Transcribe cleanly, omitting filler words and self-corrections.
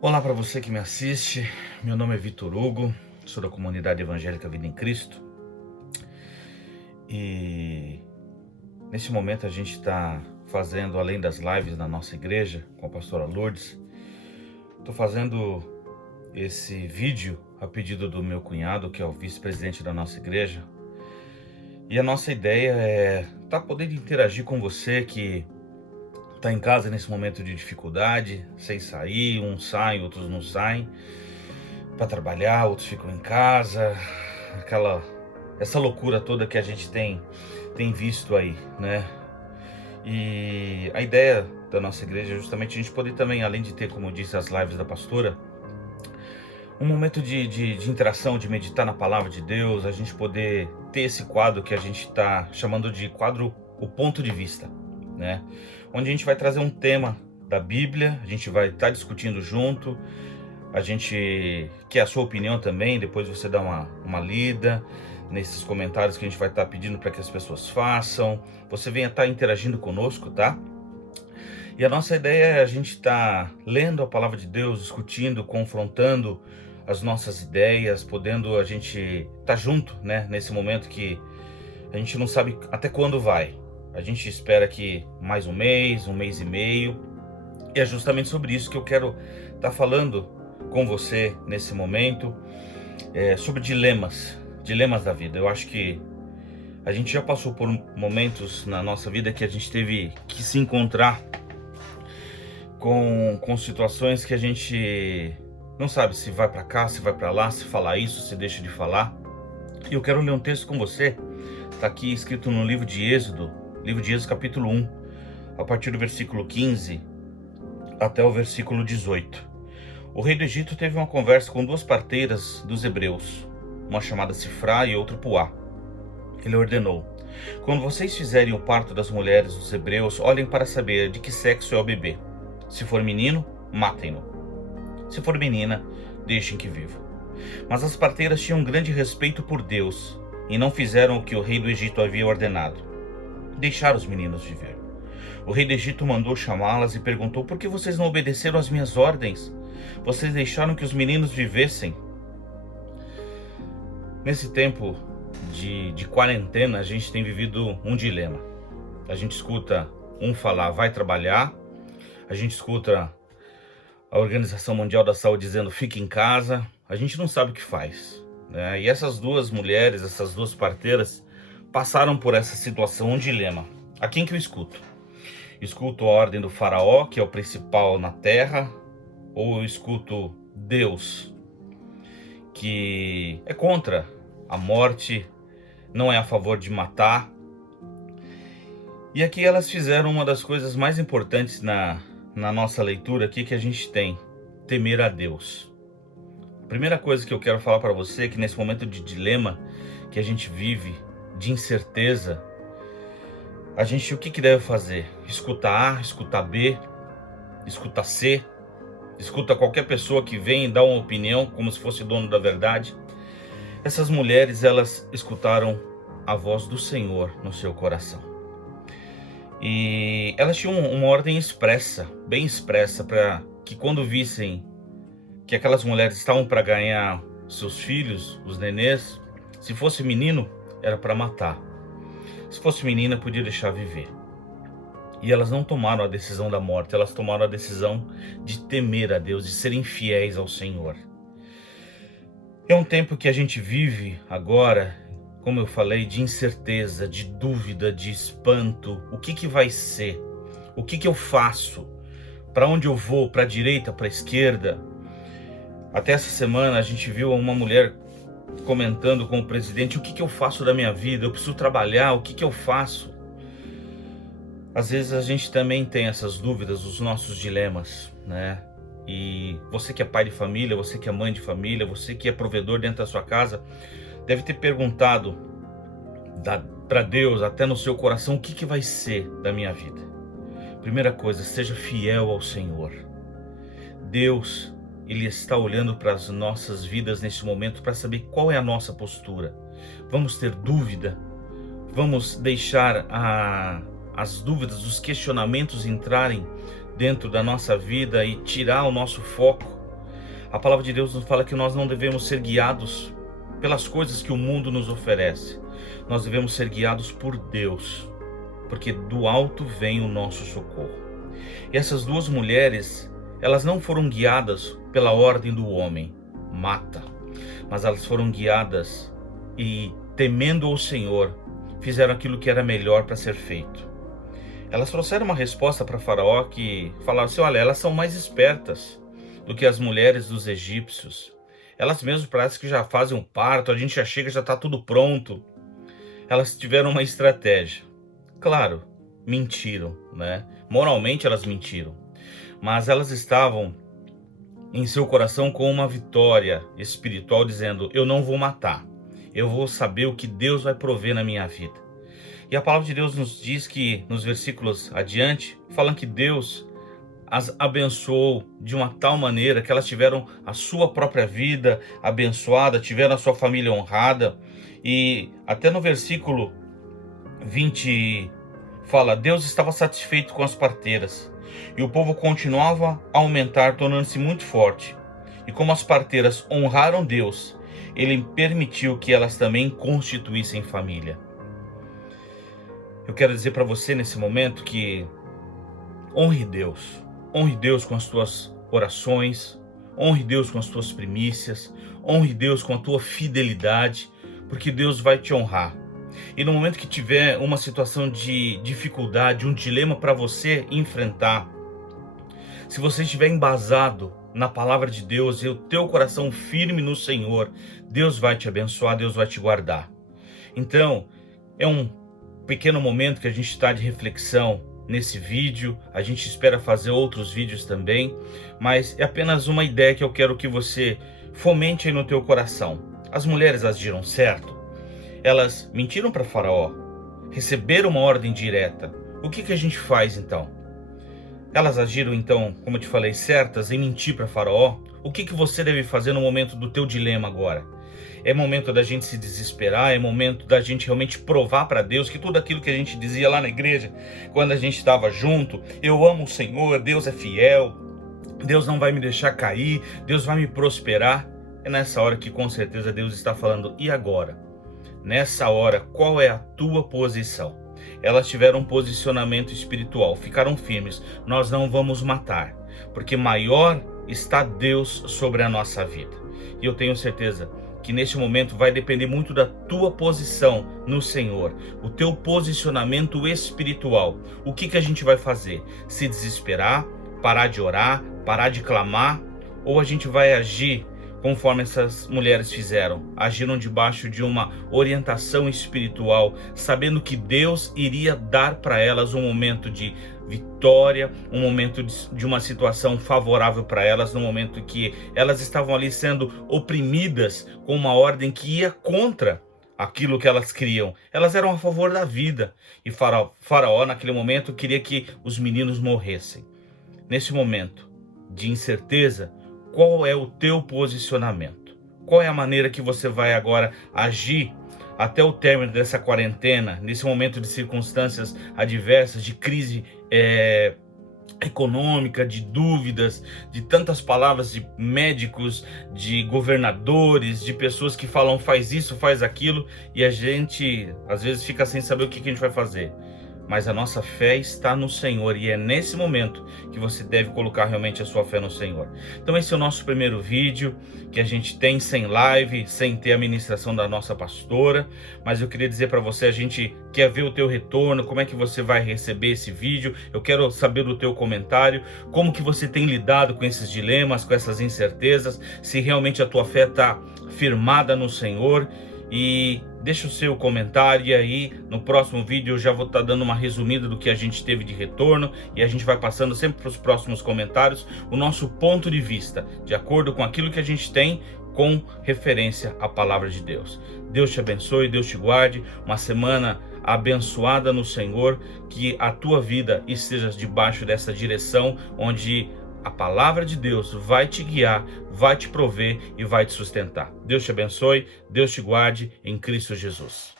Olá para você que me assiste, meu nome é Vitor Hugo, sou da comunidade evangélica Vida em Cristo e nesse momento a gente está fazendo, além das lives na nossa igreja com a pastora Lourdes, estou fazendo esse vídeo a pedido do meu cunhado, que é o vice-presidente da nossa igreja, e a nossa ideia é poder interagir com você que está em casa nesse momento de dificuldade, sem sair, uns saem, outros não saem para trabalhar, outros ficam em casa, essa loucura toda que a gente tem visto aí, né? E a ideia da nossa igreja é justamente a gente poder também, além de ter, como eu disse, as lives da pastora, um momento de interação, de meditar na palavra de Deus, a gente poder ter esse quadro que a gente está chamando de quadro O Ponto de Vista, né? Onde a gente vai trazer um tema da Bíblia, a gente vai estar discutindo junto, a gente quer a sua opinião também, depois você dá uma lida nesses comentários que a gente vai estar pedindo para que as pessoas façam, você venha estar interagindo conosco, tá? E a nossa ideia é a gente estar lendo a palavra de Deus, discutindo, confrontando as nossas ideias, podendo a gente estar junto, né? Nesse momento que a gente não sabe até quando vai. A gente espera que mais um mês e meio. E é justamente sobre isso que eu quero estar falando com você nesse momento. Sobre dilemas da vida. Eu acho que a gente já passou por momentos na nossa vida que a gente teve que se encontrar com situações que a gente não sabe se vai para cá, se vai para lá, se falar isso, se deixa de falar. E eu quero ler um texto com você. Está aqui escrito no livro de Êxodo capítulo 1, a partir do versículo 15 até o versículo 18. O rei do Egito teve uma conversa com duas parteiras dos hebreus, uma chamada Sifrá e outra Puá. Ele ordenou: quando vocês fizerem o parto das mulheres dos hebreus, olhem para saber de que sexo é o bebê. Se for menino, matem-no. Se for menina, deixem que viva. Mas as parteiras tinham grande respeito por Deus e não fizeram o que o rei do Egito havia ordenado: deixar os meninos viver. O rei do Egito mandou chamá-las e perguntou: por que vocês não obedeceram às minhas ordens? Vocês deixaram que os meninos vivessem. Nesse tempo de quarentena, a gente tem vivido um dilema. A gente escuta um falar: vai trabalhar. A gente escuta a Organização Mundial da Saúde dizendo: fique em casa. A gente não sabe o que faz, né? E essas duas mulheres, essas duas parteiras, passaram por essa situação, um dilema. A quem que eu escuto? Escuto a ordem do faraó, que é o principal na terra, ou eu escuto Deus, que é contra a morte, não é a favor de matar? E aqui elas fizeram uma das coisas mais importantes na nossa leitura aqui que a gente tem: temer a Deus. A primeira coisa que eu quero falar para você é que nesse momento de dilema que a gente vive, de incerteza, a gente o que deve fazer? Escuta A, escuta B, escuta C, escuta qualquer pessoa que vem e dá uma opinião como se fosse dono da verdade. Essas mulheres, elas escutaram a voz do Senhor no seu coração. E elas tinham uma ordem expressa, bem expressa, para que quando vissem que aquelas mulheres estavam para ganhar seus filhos, os nenês, se fosse menino, era para matar. Se fosse menina, podia deixar viver. E elas não tomaram a decisão da morte, elas tomaram a decisão de temer a Deus, de serem fiéis ao Senhor. É um tempo que a gente vive agora, como eu falei, de incerteza, de dúvida, de espanto. O que vai ser? O que eu faço? Para onde eu vou? Para a direita, para a esquerda? Até essa semana a gente viu uma mulher comentando com o presidente: o que eu faço da minha vida? Eu preciso trabalhar, o que eu faço? Às vezes a gente também tem essas dúvidas, os nossos dilemas, né? E você que é pai de família, você que é mãe de família, você que é provedor dentro da sua casa, deve ter perguntado para Deus, até no seu coração: o que vai ser da minha vida? Primeira coisa, seja fiel ao Senhor. Deus, Ele está olhando para as nossas vidas neste momento para saber qual é a nossa postura. Vamos ter dúvida? Vamos deixar as dúvidas, os questionamentos entrarem dentro da nossa vida e tirar o nosso foco A palavra de Deus nos fala que nós não devemos ser guiados pelas coisas que o mundo nos oferece. Nós devemos ser guiados por Deus, porque do alto vem o nosso socorro. E essas duas mulheres, elas não foram guiadas pela ordem do homem, mata, mas elas foram guiadas e, temendo ao Senhor, fizeram aquilo que era melhor para ser feito. Elas trouxeram uma resposta para Faraó que falava assim: olha, elas são mais espertas do que as mulheres dos egípcios. Elas mesmo parece que já fazem um parto, a gente já chega, já está tudo pronto. Elas tiveram uma estratégia. Claro, mentiram, né? Moralmente elas mentiram, mas elas estavam em seu coração com uma vitória espiritual, dizendo: eu não vou matar, eu vou saber o que Deus vai prover na minha vida. E a palavra de Deus nos diz que, nos versículos adiante, falam que Deus as abençoou de uma tal maneira que elas tiveram a sua própria vida abençoada, tiveram a sua família honrada. E até no versículo 20 fala: Deus estava satisfeito com as parteiras, e o povo continuava a aumentar, tornando-se muito forte. E como as parteiras honraram Deus, Ele permitiu que elas também constituíssem família. Eu quero dizer para você nesse momento que honre Deus com as tuas orações, honre Deus com as tuas primícias, honre Deus com a tua fidelidade, porque Deus vai te honrar. E no momento que tiver uma situação de dificuldade, um dilema para você enfrentar, se você estiver embasado na palavra de Deus e o teu coração firme no Senhor, Deus vai te abençoar, Deus vai te guardar. Então, é um pequeno momento que a gente está de reflexão nesse vídeo. A gente espera fazer outros vídeos também, mas é apenas uma ideia que eu quero que você fomente aí no teu coração. As mulheres agiram certo? Elas mentiram para Faraó, receberam uma ordem direta. O que a gente faz então? Elas agiram então, como eu te falei, certas em mentir para Faraó? O que você deve fazer no momento do teu dilema agora? É momento da gente se desesperar, é momento da gente realmente provar para Deus que tudo aquilo que a gente dizia lá na igreja, quando a gente estava junto: eu amo o Senhor, Deus é fiel, Deus não vai me deixar cair, Deus vai me prosperar. É nessa hora que com certeza Deus está falando: e agora? Nessa hora, qual é a tua posição? Elas tiveram um posicionamento espiritual, ficaram firmes: nós não vamos matar, porque maior está Deus sobre a nossa vida. E eu tenho certeza que neste momento vai depender muito da tua posição no Senhor, o teu posicionamento espiritual. O que a gente vai fazer? Se desesperar, parar de orar, parar de clamar, ou a gente vai agir conforme essas mulheres fizeram? Agiram debaixo de uma orientação espiritual, sabendo que Deus iria dar para elas um momento de vitória, um momento de uma situação favorável para elas, no momento que elas estavam ali sendo oprimidas com uma ordem que ia contra aquilo que elas criam. Elas eram a favor da vida, e Faraó naquele momento queria que os meninos morressem. Nesse momento de incerteza, qual é o teu posicionamento? Qual é a maneira que você vai agora agir até o término dessa quarentena, nesse momento de circunstâncias adversas, de crise econômica, de dúvidas, de tantas palavras de médicos, de governadores, de pessoas que falam faz isso, faz aquilo, e a gente às vezes fica sem saber o que a gente vai fazer. Mas a nossa fé está no Senhor, e é nesse momento que você deve colocar realmente a sua fé no Senhor. Então esse é o nosso primeiro vídeo que a gente tem sem live, sem ter a ministração da nossa pastora, mas eu queria dizer para você, a gente quer ver o teu retorno, como é que você vai receber esse vídeo. Eu quero saber do teu comentário, como que você tem lidado com esses dilemas, com essas incertezas, se realmente a tua fé está firmada no Senhor. E deixa o seu comentário, e aí no próximo vídeo eu já vou estar dando uma resumida do que a gente teve de retorno, e a gente vai passando sempre para os próximos comentários o nosso ponto de vista, de acordo com aquilo que a gente tem com referência à palavra de Deus. Deus te abençoe, Deus te guarde, uma semana abençoada no Senhor, que a tua vida esteja debaixo dessa direção, onde a palavra de Deus vai te guiar, vai te prover e vai te sustentar. Deus te abençoe, Deus te guarde em Cristo Jesus.